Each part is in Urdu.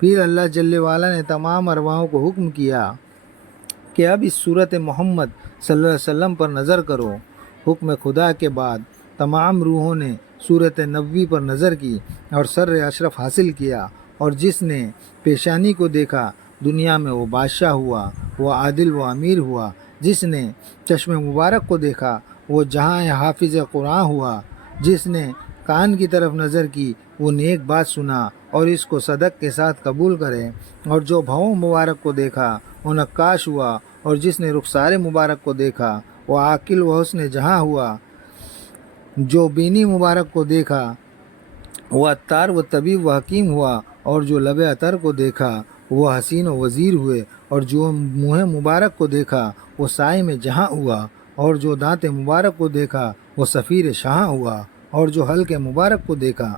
پھر اللہ جل وعلا نے تمام ارواحوں کو حکم کیا کہ اب اس صورت محمد صلی اللہ علیہ وسلم پر نظر کرو۔ حکم خدا کے بعد تمام روحوں نے صورت نبوی پر نظر کی اور سر اشرف حاصل کیا، اور جس نے پیشانی کو دیکھا دنیا میں وہ بادشاہ ہوا، وہ عادل و امیر ہوا۔ جس نے چشم مبارک کو دیکھا وہ جہاں حافظ قرآن ہوا۔ جس نے کان کی طرف نظر کی وہ نیک بات سنا اور اس کو صدق کے ساتھ قبول کرے، اور جو بھووں مبارک کو دیکھا وہ نقاش ہوا، اور جس نے رخسار مبارک کو دیکھا وہ عاقل و حسن جہاں ہوا۔ جو بینی مبارک کو دیکھا وہ عطار و طبیب و حکیم ہوا، اور جو لب عطر کو دیکھا وہ حسین و وزیر ہوئے، اور جو منہ مبارک کو دیکھا وہ سائے میں جہاں ہوا، اور جو دانت مبارک کو دیکھا وہ سفیر شاہ ہوا، اور جو حلق مبارک کو دیکھا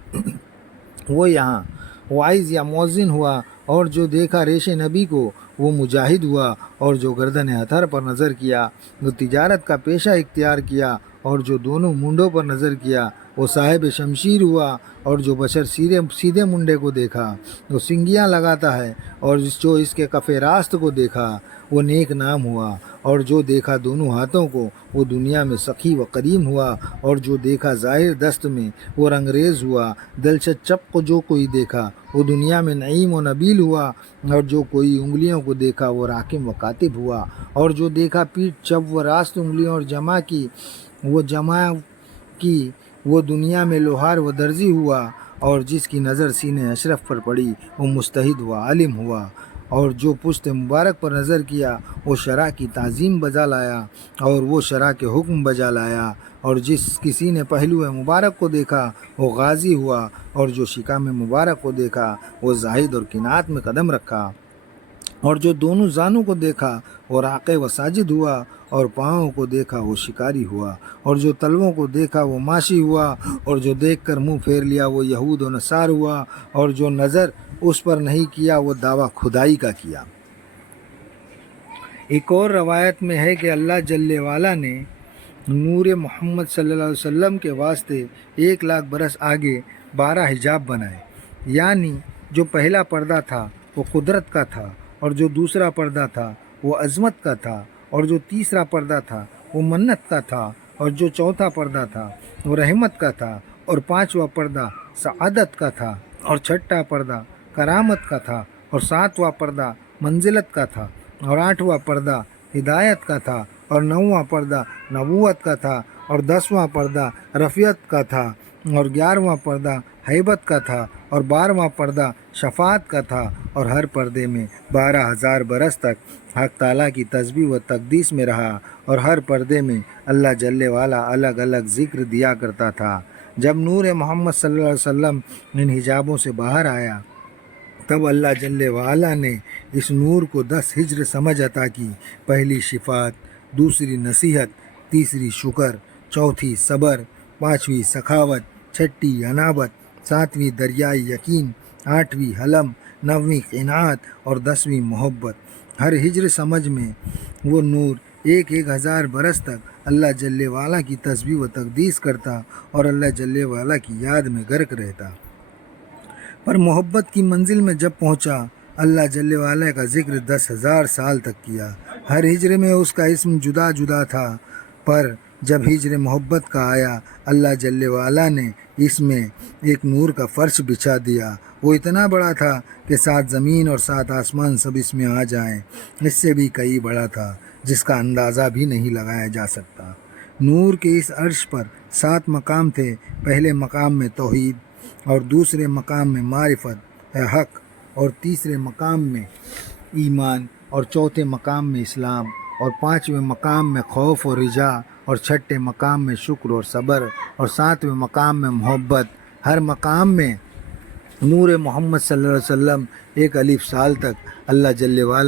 وہ یہاں وائز یا مؤذن ہوا، اور جو دیکھا ریش نبی کو وہ مجاہد ہوا، اور جو گردن ہتھر پر نظر کیا وہ تجارت کا پیشہ اختیار کیا، اور جو دونوں منڈوں پر نظر کیا وہ صاحب شمشیر ہوا، اور جو بشر سیدھے منڈے کو دیکھا وہ سنگیاں لگاتا ہے، اور جو اس کے کف راست کو دیکھا وہ نیک نام ہوا، اور جو دیکھا دونوں ہاتھوں کو وہ دنیا میں سخی و کریم ہوا، اور جو دیکھا ظاہر دست میں وہ رنگریز ہوا۔ دلشت چپ کو جو کوئی دیکھا وہ دنیا میں نعیم و نبیل ہوا، اور جو کوئی انگلیوں کو دیکھا وہ راکم و کاتب ہوا، اور جو دیکھا پیٹھ چپ و راست انگلیوں اور جمع کی وہ دنیا میں لوہار و درزی ہوا، اور جس کی نظر سینے اشرف پر پڑی وہ مجتہد و عالم ہوا، اور جو پشت مبارک پر نظر کیا وہ شرع کی تعظیم بجا لایا، اور وہ شرع کے حکم بجا لایا، اور جس کسی نے پہلو مبارک کو دیکھا وہ غازی ہوا، اور جو شکام مبارک کو دیکھا وہ زاہد اور قناعت میں قدم رکھا، اور جو دونوں زانوں کو دیکھا وہ راقع و ساجد ہوا، اور پاؤں کو دیکھا وہ شکاری ہوا، اور جو تلووں کو دیکھا وہ ماشی ہوا، اور جو دیکھ کر منہ پھیر لیا وہ یہود و نصار ہوا، اور جو نظر اس پر نہیں کیا وہ دعویٰ خدائی کا کیا۔ ایک اور روایت میں ہے کہ اللہ جل وعلا نے نور محمد صلی اللہ علیہ وسلم کے واسطے 1,00,000 برس آگے 12 حجاب بنائے، یعنی جو پہلا پردہ تھا وہ قدرت کا تھا، اور جو دوسرا پردہ تھا وہ عظمت کا تھا، اور جو تیسرا پردہ تھا وہ منت کا تھا، اور جو چوتھا پردہ تھا وہ رحمت کا تھا، اور پانچواں پردہ سعادت کا تھا، اور چھٹا پردہ کرامت کا تھا، اور ساتواں پردہ منزلت کا تھا، اور آٹھواں پردہ ہدایت کا تھا، اور نوواں پردہ نبوت کا تھا، اور 10واں پردہ رفیعت کا تھا، اور 11واں پردہ ہیبت کا تھا، اور 12واں پردہ شفاعت کا تھا، اور ہر پردے میں 12,000 برس تک حق تعالیٰ کی تسبیح و تقدیس میں رہا، اور ہر پردے میں اللہ جل وعلا الگ الگ ذکر دیا کرتا تھا۔ جب نور محمد صلی اللہ علیہ وسلم ان حجابوں سے باہر آیا تب اللہ جل وعلا نے اس نور کو 10 ہجر سمجھ عطا کی۔ پہلی شفاعت، دوسری نصیحت، تیسری شکر، چوتھی صبر، پانچویں سخاوت، چھٹی انابت، ساتویں دریائے یقین، آٹھویں حلم، نویں قناعت، اور 10ویں محبت۔ ہر ہجر سمجھ میں وہ نور 1,000 برس تک اللہ جل وعلا کی تسبیح و تقدیس کرتا اور اللہ جل وعلا کی یاد میں غرق رہتا۔ پر محبت کی منزل میں جب پہنچا اللہ جل وعلا کا ذکر 10,000 سال تک کیا۔ ہر ہجر میں اس کا اسم جدا جدا تھا، پر جب ہجر محبت کا آیا اللہ جل وعلا نے اس میں ایک نور کا فرش بچھا دیا۔ وہ اتنا بڑا تھا کہ 7 زمین اور 7 آسمان سب اس میں آ جائیں، اس سے بھی کئی بڑا تھا جس کا اندازہ بھی نہیں لگایا جا سکتا۔ نور کے اس عرش پر 7 مقام تھے۔ پہلے مقام میں توحید، اور دوسرے مقام میں معرفت حق، اور تیسرے مقام میں ایمان، اور چوتھے مقام میں اسلام، اور 5ویں مقام میں خوف اور رجا، اور چھٹے مقام میں شکر اور صبر، اور 7ویں مقام میں محبت۔ ہر مقام میں نور محمد صلی اللہ علیہ وسلم 1 الف سال تک اللہ جل وعلا